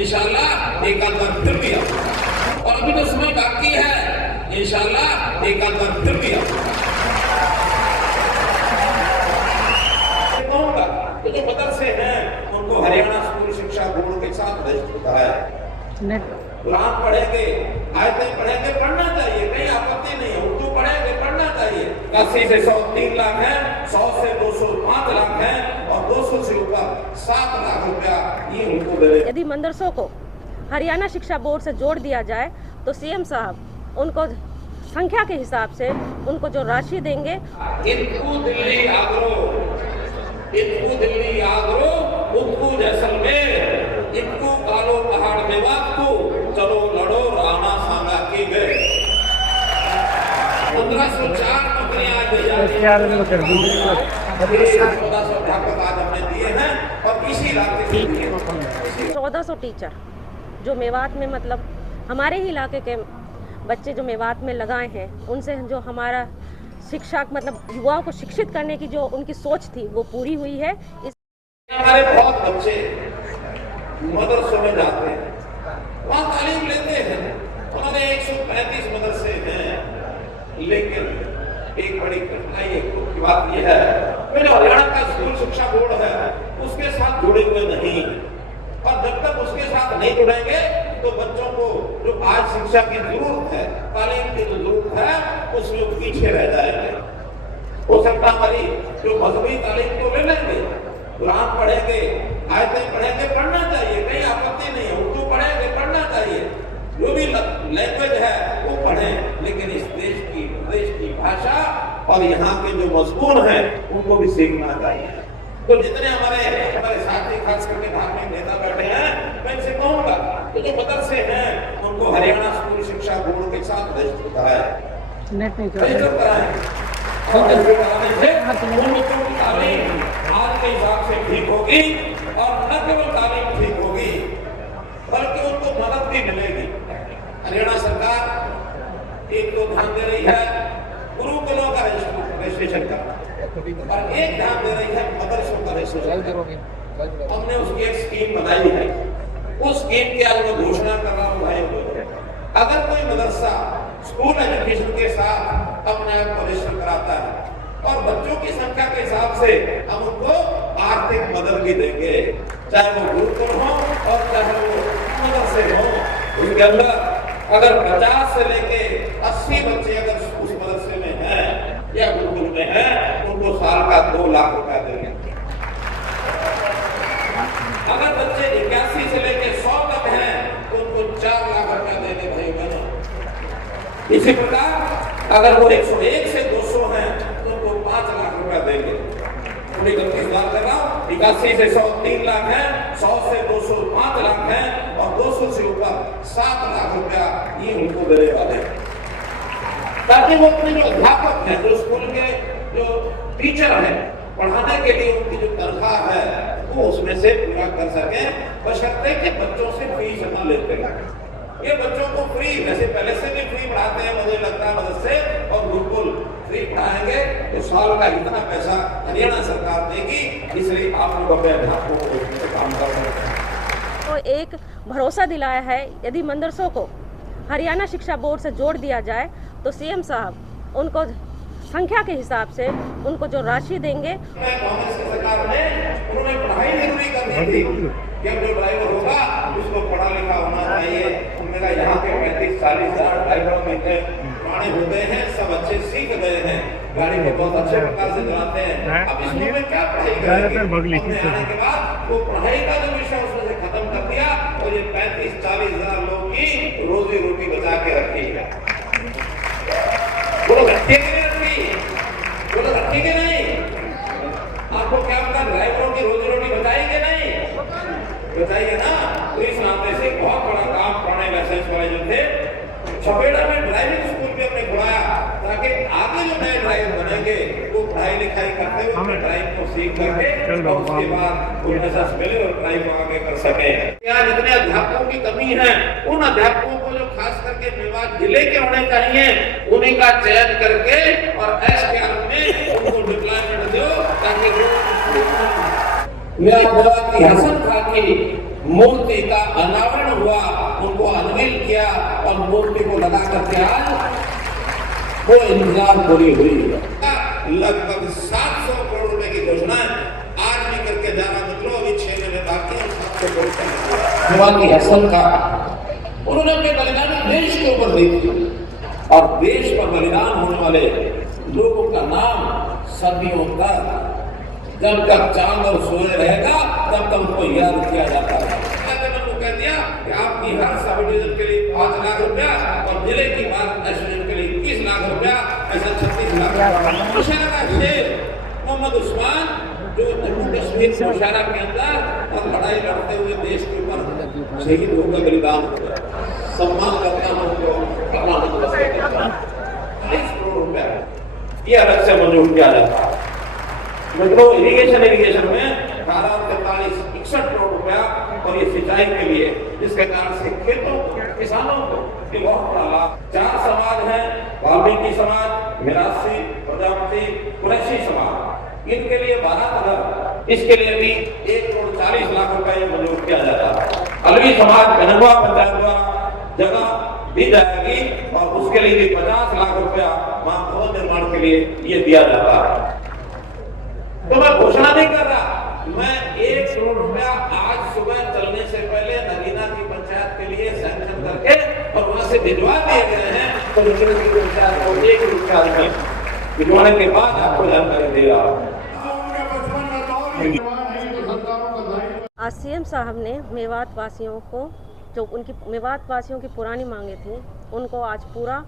इंशाल्लाह एक आध बार फिर भी आओ। और अभी तो समय बाकी है, इंशाल्लाह एक आध बार फिर भी आओ। कहूंगा कि जो मदरसे हैं उनको हरियाणा स्कूल शिक्षा बोर्ड के साथ रजिस्टर कराया। कुरान पढ़ेंगे, आयतें पढ़ेंगे, पढ़ना चाहिए, कहीं आपत्ति नहीं है। उर्दू पढ़ेंगे, पढ़ना चाहिए। 80 से 100 3 लाख है, 100 से 200 5 लाख है, और 200 से ऊपर 7 लाख रुपया ये उनको दे। यदि मदरसों को हरियाणा शिक्षा बोर्ड से जोड़ दिया जाए तो सीएम साहब उनको संख्या के हिसाब से उनको जो राशि देंगे। इनको दिल्ली आगरो, इनको दिल्ली आगरो, उनको जैसलमेर, इनको कालो पहाड़ मेवात को चलो लड़ो राना सांगा की गए। 1504 नौकरियां दी जाती हैं, 1400 अध्यापक आज हमने दिए हैं और इसी इलाके से दिए। 1400 टीचर जो मेवात में, मतलब हमारे ही इलाके के बच्चे जो मेवात में लगाए हैं, उनसे जो हमारा शिक्षा, मतलब युवाओं को शिक्षित करने की जो उनकी सोच थी वो पूरी हुई है। हमारे बहुत बच्चे मदरसों में जाते हैं, वहाँ तालीम लेते हैं। हमारे 135 मदरसे हैं, लेकिन एक बड़ी कठिनाई की बात यह है कि जो हरियाणा का स्कूल शिक्षा बोर्ड है उसके साथ जुड़े हुए नहीं, और जब तक उसके साथ नहीं जुड़ेंगे तो बच्चों को जो आज शिक्षा की जरूरत है, तालीम की जो जरूरत है, उसमें वो पीछे रह जाएंगे। हो सकता हमारी जो मजहबी तालीम को ले लेंगे, कुरान पढ़ेंगे, आयतें पढ़ेंगे, पढ़ना चाहिए, कहीं आपत्ति नहीं है। उर्दू पढ़ेंगे, पढ़ना चाहिए, जो भी लैंग्वेज है वो पढ़ें, लेकिन इस देश की प्रदेश की भाषा और यहाँ के जो मजमून है उनको भी सीखना चाहिए। तो जितने हमारे साथी खास करके धार्मिक नेता बैठे हैं, मैं इनसे कहूंगा कि जो मदरसे हैं उनको हरियाणा स्कूल शिक्षा बोर्ड के साथ रजिस्टर कराया, रजिस्टर कराएं। और रजिस्टर कराने से उन बच्चों की तालीम आज के हिसाब से ठीक होगी, और न केवल तालीम ठीक होगी बल्कि उनको मदद भी मिलेगी। हरियाणा सरकार एक तो ध्यान दे रही है गुरुकुलों का रजिस्ट्रेशन करना, और एक ध्यान दे रही है मदरसों का रजिस्ट्रेशन। हमने उसकी एक स्कीम बनाई है, उस स्कीम की आज मैं घोषणा कर रहा हूँ भाई। अगर कोई मदरसा स्कूल एजुकेशन के साथ अपने आप को रजिस्टर कराता है और बच्चों की संख्या के हिसाब से हम उनको आर्थिक मदद भी देंगे, चाहे वो गुरुकुल हो और चाहे वो मदरसे हो। उसके अंदर अगर 50 से लेके 80 बच्चे अगर उस मदरसे में हैं या गुरुकुल में हैं, उनको साल का 2 लाख रुपया देंगे। अगर बच्चे 81 से लेके 100 तक हैं तो उनको 4 लाख रुपया देंगे भाई बहनों। इसी प्रकार अगर वो 101 से 200 हैं तो उनको 5 लाख रुपया देंगे। 31 बात कर रहा हूँ, 81 से 100 3 लाख है, 100 से 200 5 लाख है, और 200 से ऊपर 7 लाख रुपया ये उनको देने वाले हैं, ताकि वो अपने जो अध्यापक हैं, जो स्कूल के जो टीचर हैं, पढ़ाने के लिए उनकी जो तनख्वाह है वो उसमें से पूरा कर सके, बशर्ते कि बच्चों से फीस न लेते हैं। ये बच्चों को फ्री, वैसे पहले से भी फ्री पढ़ाते हैं, मुझे लगता है मदद से, और बिल्कुल फ्री पढ़ाएंगे तो साल का इतना पैसा हरियाणा सरकार देगी, इसलिए आप लोग अपने अध्यापकों को काम कर सकते हैं। तो एक भरोसा दिलाया है, यदि मदरसों को हरियाणा शिक्षा बोर्ड से जोड़ दिया जाए तो सीएम साहब उनको संख्या के हिसाब से उनको जो राशि देंगे। कांग्रेस की सरकार ने उन्होंने पढ़ाई जरूरी कर दी थी कि अब जो ड्राइवर होगा उसको पढ़ा लिखा होना चाहिए। मेरा यहाँ के 35-40 हजार ड्राइवरों में पुराने हो गए हैं, सब अच्छे सीख गए हैं, गाड़ी को बहुत अच्छे प्रकार से चलाते हैं। अब इसमें में क्या पढ़ाई करेंगे? आने के बाद वो पढ़ाई का जो विषय उसमें से खत्म कर दिया, और ये 35-40 हजार लोग की रोजी रोटी बचा के रखी है। वो लोग रखेंगे नहीं, वो लोग रखेंगे नहीं। आपको क्या पता ड्राइवरों की रोजी रोटी बचाएंगे नहीं? बताइए ना। तो इस नाते से बहुत बड़ा काम पुराने लाइसेंस वाले जो थे, छपेड़ा में ड्राइविंग स्कूल भी हमने खुलाया, ताकि आगे जो नए ड्राइवर बनेंगे वो पढ़ाई लिखाई करते हुए ड्राइव को सीख करके और उसके बाद वो लाइसेंस मिले और ड्राइव आगे कर सके। यहाँ जितने अध्यापकों की कमी है, उन अध्यापकों को जो खास करके मेवात जिले के होने चाहिए, उन्हीं का चयन करके और एसकेआर में उनको डिप्लॉयमेंट दो, ताकि मेरा की हसन खां की मूर्ति का अनावरण हुआ, उनको अनवील किया और मूर्ति को लगा करके आज वो इंतजार पूरी हुई। लगभग 700 करोड़ रुपए की घोषणा आज भी करके जा रहा। मतलब अभी 6 महीने बाकी है, 700 करोड़ मेवा की हसन खां उन्होंने अपने बलिदान देश के ऊपर दी थी और देश पर बलिदान होने वाले लोगों का नाम सदियों तक, जब तक चांद और सूर्य रहेगा तब तक उनको याद किया जाता है। उनको कह दिया कि आपकी हर सब डिवीजन के लिए 5 लाख रुपया और जिले की बात एसडीएम के लिए 21 लाख रुपया, ऐसा 36 लाख। मुशायरा का शेर मोहम्मद उस्मान जो जम्मू कश्मीर मुशायरा के अंदर और लड़ाई लड़ते हुए देश के ऊपर शहीद होकर बलिदान हो गया। सम्मान करता हूँ उनको, 40 करोड़ रुपया ये अलग से मंजूर किया जाता है। मित्रों, इरिगेशन में 61 करोड़ रुपया और ये सिंचाई के लिए, जिसके कारण से खेतों को, किसानों को ये बहुत बड़ा लाभ। 4 समाज हैं, वाल्मीकि समाज, मिरासी, प्रजापति, कुरैशी समाज, इनके लिए 12 इसके लिए भी 1 करोड़ 40 लाख रुपए मंजूर किया जाता है। अलवी समाज गनगवा पंचायत द्वारा जगह दी जाएगी और उसके लिए भी 50 लाख रुपया वहां भवन निर्माण के लिए ये दिया जाता है। तो मैं घोषणा नहीं कर रहा, मैं 1 करोड़ रुपया आज सुबह चलने से पहले नगीना की पंचायत के लिए सैंक्शन करके और वहां से भिजवा दिए गए हैं। तो नगीना की पंचायत को 1 करोड़ रुपया भिजवाने के बाद आपको जानकारी दे रहा हूँ। आज सीएम साहब ने मेवात वासियों को, जो उनकी मेवात वासियों की पुरानी मांगे थी, उनको आज पूरा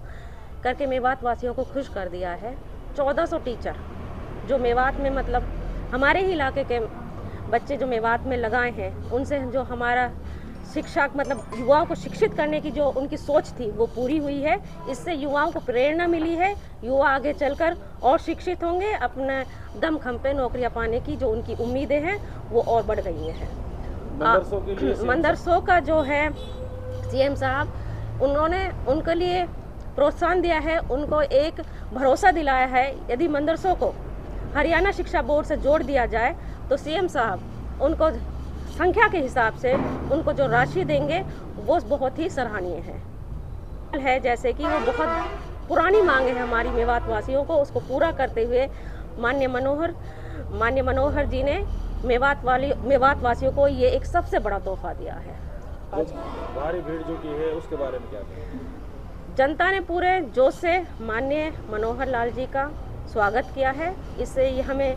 करके मेवात वासियों को खुश कर दिया है। 1400 टीचर जो मेवात में, मतलब हमारे ही इलाके के बच्चे जो मेवात में लगाए हैं, उनसे जो हमारा शिक्षा, मतलब युवाओं को शिक्षित करने की जो उनकी सोच थी वो पूरी हुई है। इससे युवाओं को प्रेरणा मिली है, युवा आगे चलकर और शिक्षित होंगे, अपने दमखम पे नौकरियां पाने की जो उनकी उम्मीदें हैं वो और बढ़ गई हैं। मदरसों का जो है सीएम साहब, उन्होंने उनके लिए प्रोत्साहन दिया है, उनको एक भरोसा दिलाया है। यदि मदरसों को हरियाणा शिक्षा बोर्ड से जोड़ दिया जाए तो सीएम साहब उनको संख्या के हिसाब से उनको जो राशि देंगे वो बहुत ही सराहनीय है। जैसे कि वो बहुत पुरानी मांग है हमारी मेवात वासियों को, उसको पूरा करते हुए माननीय मनोहर जी ने मेवात वासियों को ये एक सबसे बड़ा तोहफा दिया है। भारी भीड़ जो की है उसके बारे में क्या कहें? जनता ने पूरे जोश से माननीय मनोहर लाल जी का स्वागत किया है। इससे ये हमें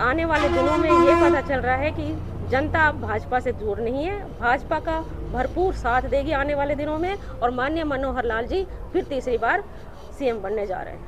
आने वाले दिनों में ये पता चल रहा है कि जनता अब भाजपा से दूर नहीं है, भाजपा का भरपूर साथ देगी आने वाले दिनों में और माननीय मनोहर लाल जी फिर तीसरी बार सीएम बनने जा रहे हैं।